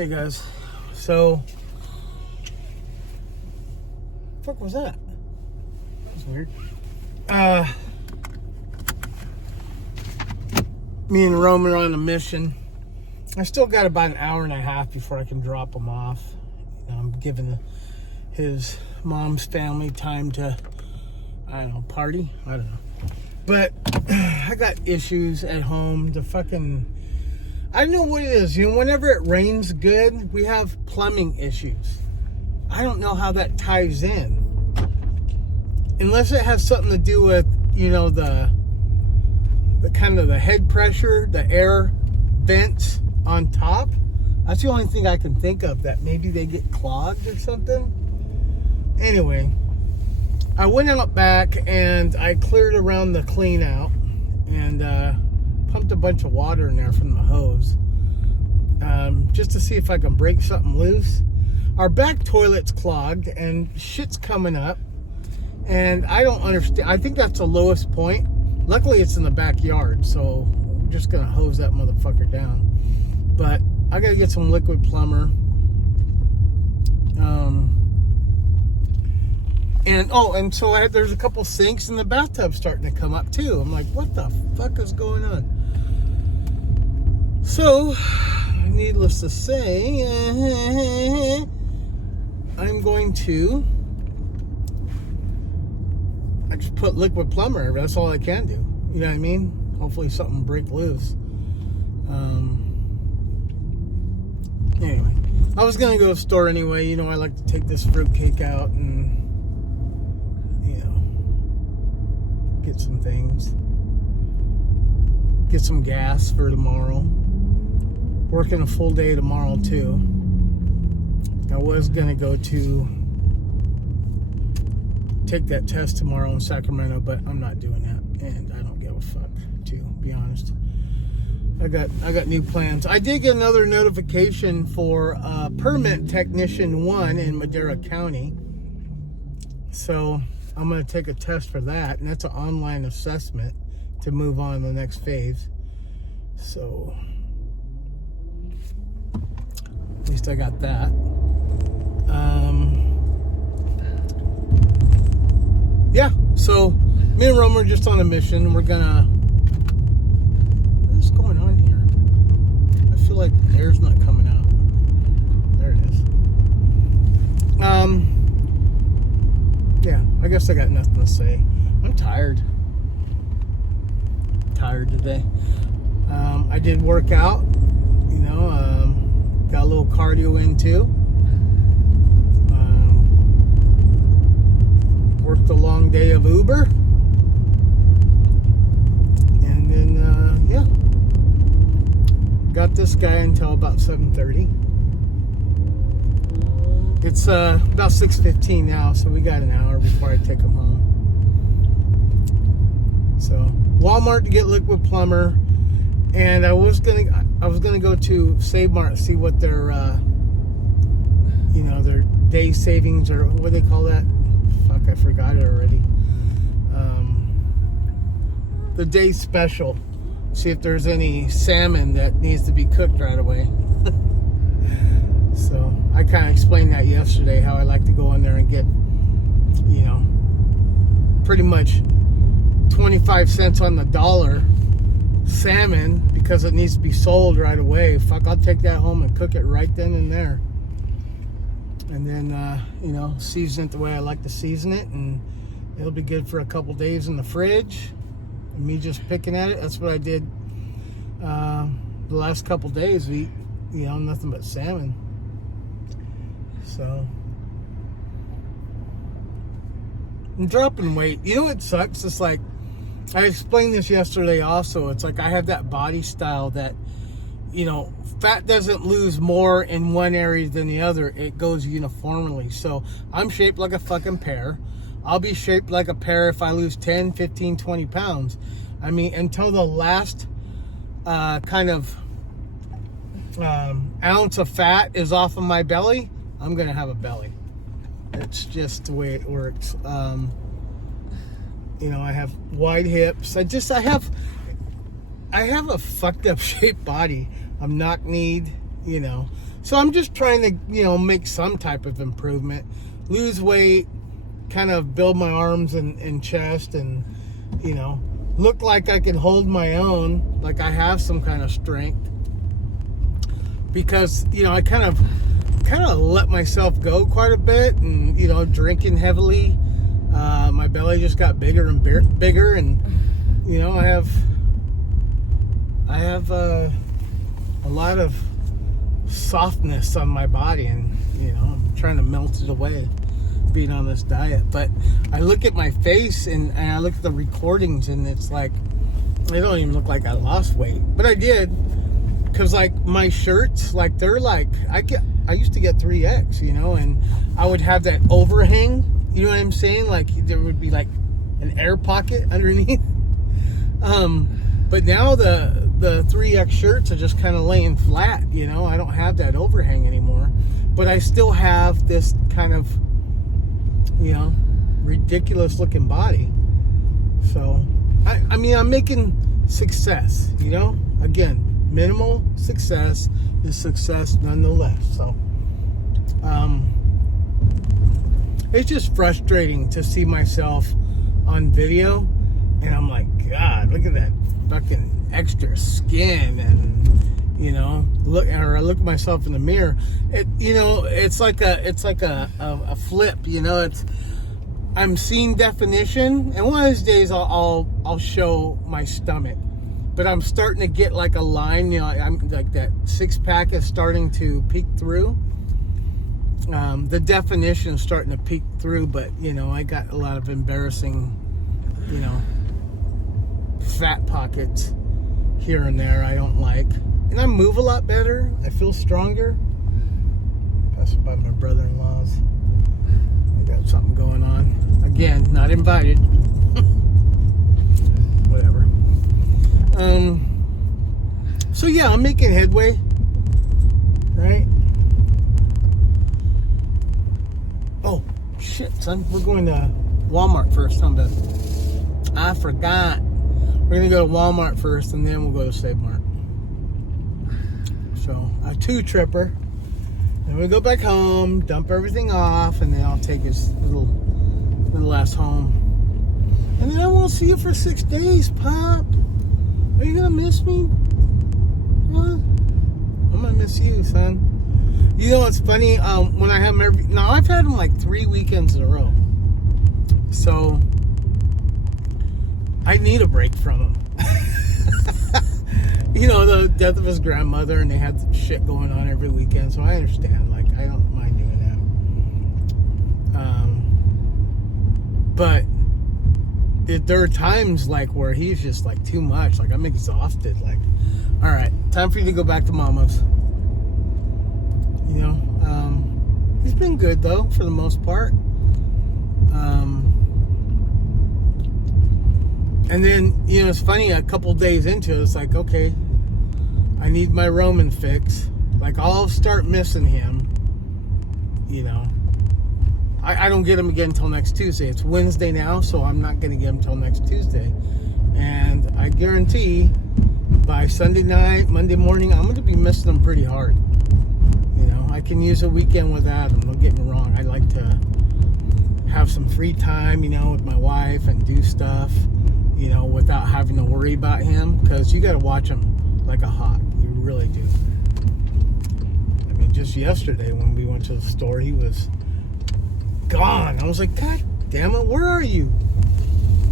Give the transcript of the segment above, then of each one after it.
Hey guys, so the fuck was that? That was weird. Me and Roman are on a mission. I still got about an hour and a half before I can drop him off. I'm giving his mom's family time to, I don't know, party? I don't know. But I got issues at home. I don't know what it is. Whenever it rains good, we have plumbing issues. I don't know how that ties in. Unless it has something to do with, the kind of the head pressure, the air vents on top. That's the only thing I can think of, that maybe they get clogged or something. Anyway, I went out back and I cleared around the clean out and pumped a bunch of water in there from the hose, just to see if I can break something loose. Our back toilet's clogged and shit's coming up, and I don't understand. I think that's the lowest point. Luckily it's in the backyard, so I'm just gonna hose that motherfucker down. But I gotta get some liquid plumber. And so there's a couple sinks in the bathtub starting to come up too. I'm like, what the fuck is going on? So, needless to say, I just put liquid plumber. That's all I can do. You know what I mean? Hopefully something break loose. Anyway, I was gonna go to the store anyway. I like to take this fruitcake out and get some things, get some gas for tomorrow. Working a full day tomorrow too. I was gonna go to take that test tomorrow in Sacramento, but I'm not doing that, and I don't give a fuck, to be honest. I got new plans. I did get another notification for Permit Technician 1 in Madera County. So I'm going to take a test for that, and that's an online assessment to move on to the next phase. So at least I got that. Yeah, so me and Roman are just on a mission. We're gonna... What is going on here? I feel like the air's not coming out. There it is. Yeah, I guess I got nothing to say. I'm tired. Tired today. I did work out, got a little cardio in too. Worked a long day of Uber. And then, got this guy until about 7:30. It's about 6:15 now, so we got an hour before I take him home. So Walmart to get liquid plumber, and I was gonna go to Save Mart, see what their their day savings, or what they call that. Fuck, I forgot it already. The day special. See if there's any salmon that needs to be cooked right away. So I kind of explained that yesterday, how I like to go in there and get, pretty much 25 cents on the dollar salmon, because it needs to be sold right away. Fuck, I'll take that home and cook it right then and there. And then, season it the way I like to season it, and it'll be good for a couple days in the fridge. And me just picking at it, that's what I did the last couple days. We eat, nothing but salmon. So, I'm dropping weight. What sucks? It's like, I explained this yesterday also. It's like I have that body style that, fat doesn't lose more in one area than the other. It goes uniformly. So I'm shaped like a fucking pear. I'll be shaped like a pear if I lose 10, 15, 20 pounds. I mean, until the last ounce of fat is off of my belly, I'm going to have a belly. It's just the way it works. I have wide hips. I have a fucked up shaped body. I'm knock-kneed, you know. So I'm just trying to, you know, make some type of improvement, lose weight, kind of build my arms and chest, and, you know, look like I can hold my own, like I have some kind of strength. Because, you know, I kind of let myself go quite a bit, and, you know, drinking heavily. My belly just got bigger and bigger, and, you know, I have a lot of softness on my body, and, you know, I'm trying to melt it away being on this diet. But I look at my face and I look at the recordings, and it's like, I don't even look like I lost weight, but I did. Because, like, my shirts, like, they're like, I used to get 3X, you know, and I would have that overhang, you know what I'm saying? Like, there would be, like, an air pocket underneath. But now the 3X shirts are just kind of laying flat, you know? I don't have that overhang anymore. But I still have this kind of, you know, ridiculous-looking body. So, I mean, I'm making success, you know? Again, minimal success is success nonetheless. So it's just frustrating to see myself on video, and I'm like, God, look at that fucking extra skin, and, you know, I look at myself in the mirror. You know, it's like a flip, you know. I'm seeing definition, and one of these days I'll show my stomach. But I'm starting to get like a line, you know, I'm like that 6-pack is starting to peek through. The definition is starting to peek through, but, you know, I got a lot of embarrassing, you know, fat pockets here and there I don't like. And I move a lot better. I feel stronger. Passed by my brother-in-law's. I got something going on. Again, not invited. Whatever. So yeah, I'm making headway, right? Oh, shit, son. We're going to Walmart first, huh, Beth? I forgot. We're going to go to Walmart first, and then we'll go to Save Mart. So, a 2-tripper. Then we go back home, dump everything off, and then I'll take his little ass home. And then I won't see you for 6 days, Pop. Are you gonna miss me? Huh? I'm gonna miss you, son. You know what's funny? When I have him I've had him like 3 weekends in a row. So I need a break from him. You know, the death of his grandmother, and they had some shit going on every weekend. So I understand. Like, I don't mind doing that. But there are times like where he's just like too much. Like, I'm exhausted. Like, all right, time for you to go back to Mama's. You know, he's been good though for the most part. And then, you know, it's funny, a couple days into it, it's like, okay, I need my Roman fix. Like, I'll start missing him, you know. I don't get him again until next Tuesday. It's Wednesday now, so I'm not going to get him until next Tuesday. And I guarantee by Sunday night, Monday morning, I'm going to be missing him pretty hard. You know, I can use a weekend without him. Don't get me wrong. I like to have some free time, you know, with my wife and do stuff, you know, without having to worry about him. Because you got to watch him like a hawk. You really do. I mean, just yesterday when we went to the store, he was gone. I was like, God damn it, where are you?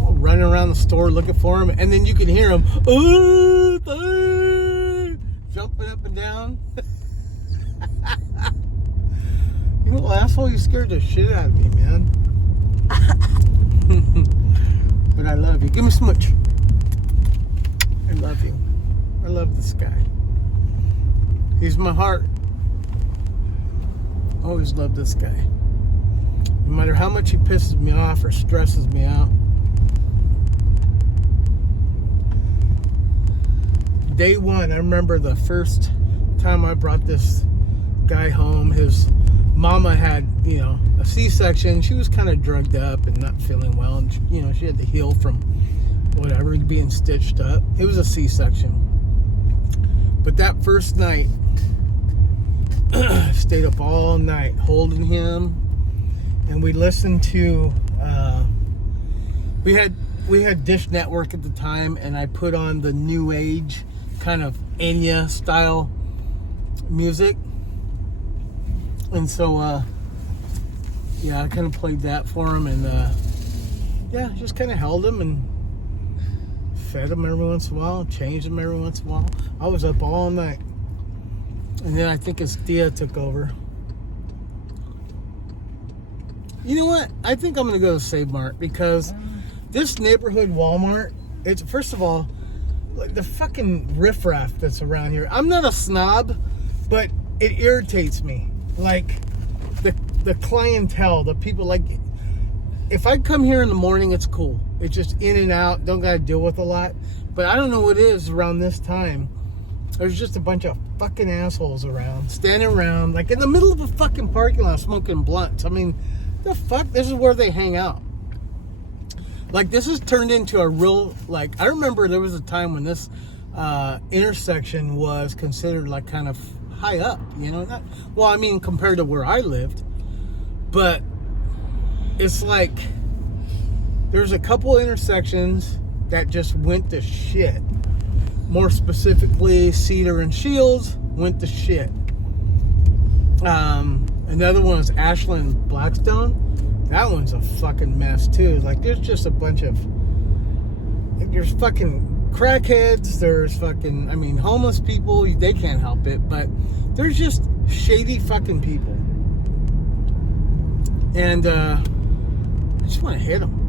All running around the store looking for him, and then you can hear him, oh, Thorn, jumping up and down. You little asshole, you scared the shit out of me, man. But I love you. Give me a smooch. I love you. I love this guy. He's my heart. Always loved this guy. No matter how much he pisses me off or stresses me out. Day one, I remember the first time I brought this guy home. His mama had, you know, a C-section. She was kind of drugged up and not feeling well. And, you know, she had to heal from whatever, being stitched up. It was a C-section. But that first night, stayed up all night holding him, and we listened to. We had Dish Network at the time, and I put on the new age kind of Enya style music, and so yeah, I kind of played that for him, and yeah, just kind of held him and fed him every once in a while, changed him every once in a while. I was up all night, and then I think his Thea took over. You know what? I think I'm gonna go to Save Mart, because this neighborhood Walmart, it's, first of all, like the fucking riffraff that's around here. I'm not a snob, but it irritates me. Like the clientele, the people, like, if I come here in the morning, it's cool. It's just in and out, don't gotta deal with a lot. But I don't know what it is around this time. There's just a bunch of fucking assholes around, standing around, like in the middle of a fucking parking lot smoking blunts. I mean, the fuck? This is where they hang out. Like, this has turned into a real, like, I remember there was a time when this intersection was considered like kind of high up, you know? Not, well, I mean, compared to where I lived. But it's like there's a couple intersections that just went to shit. More specifically, Cedar and Shields went to shit. Another one is Ashland and Blackstone. That one's a fucking mess too. Like, there's just a bunch of, there's fucking crackheads, there's fucking, I mean, homeless people, they can't help it, but there's just shady fucking people. And I just want to hit them.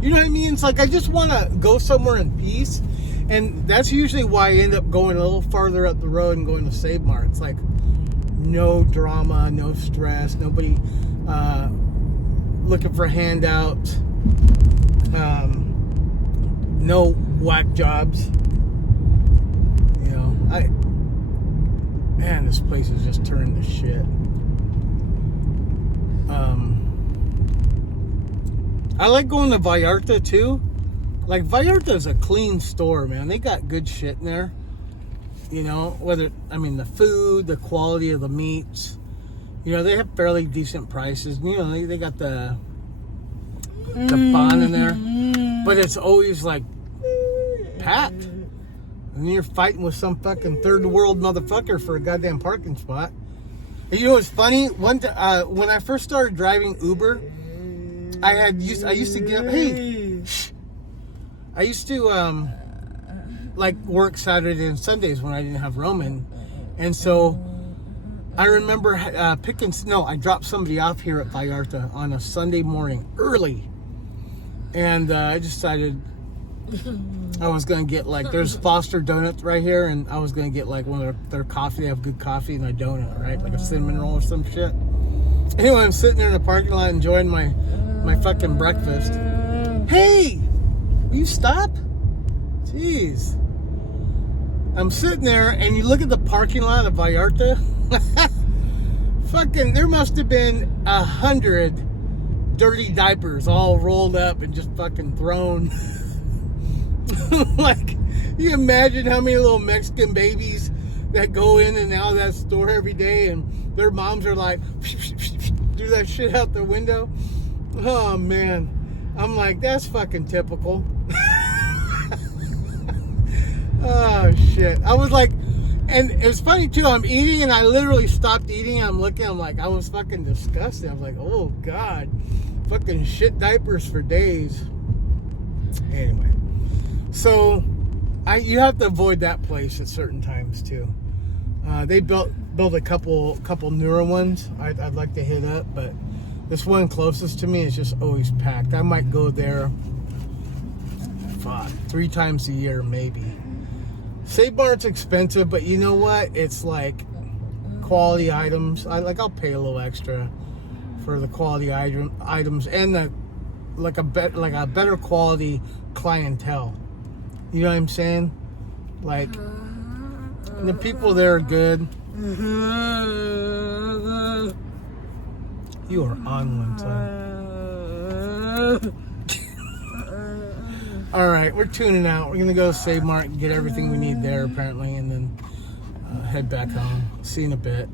You know what I mean? It's like, I just want to go somewhere in peace. And that's usually why I end up going a little farther up the road and going to Save Mart. It's like, no drama, no stress, nobody looking for handouts, no whack jobs. You know, man, this place is just turning to shit. I like going to Vallarta too. Like, Vallarta is a clean store, man. They got good shit in there. You know, whether, I mean, the food, the quality of the meats, you know, they have fairly decent prices. You know, they got the bun in there, but it's always like packed. And you're fighting with some fucking third world motherfucker for a goddamn parking spot. And you know what's funny? When I first started driving Uber, I used to get, hey, I used to like work Saturday and Sundays when I didn't have Roman, and so I remember I dropped somebody off here at Vallarta on a Sunday morning early, and I decided I was gonna get, like, there's Foster Donuts right here, and I was gonna get like one of their coffee. They have good coffee and a donut, right, like a cinnamon roll or some shit. Anyway, I'm sitting there in the parking lot enjoying my fucking breakfast. Hey, will you stop? Jeez. I'm sitting there, and you look at the parking lot of Vallarta. Fucking, there must have been 100 dirty diapers all rolled up and just fucking thrown. Like, you imagine how many little Mexican babies that go in and out of that store every day, and their moms are like, do that shit out the window. Oh man, I'm like, that's fucking typical. Oh shit. I was like, and it's funny too, I'm eating and I literally stopped eating. I'm looking, I'm like, I was fucking disgusted. I was like, oh god, fucking shit diapers for days. Anyway, so you have to avoid that place at certain times too. They built a couple newer ones I'd like to hit up, but this one closest to me is just always packed. I might go there 3 times a year maybe. Save Mart's expensive, but you know what? It's like quality items. I'll pay a little extra for the quality items and a better quality clientele. You know what I'm saying? Like, the people there are good. You are on one time. All right, we're tuning out. We're gonna go to Save Mart and get everything we need there, apparently, and then head back home. See you in a bit.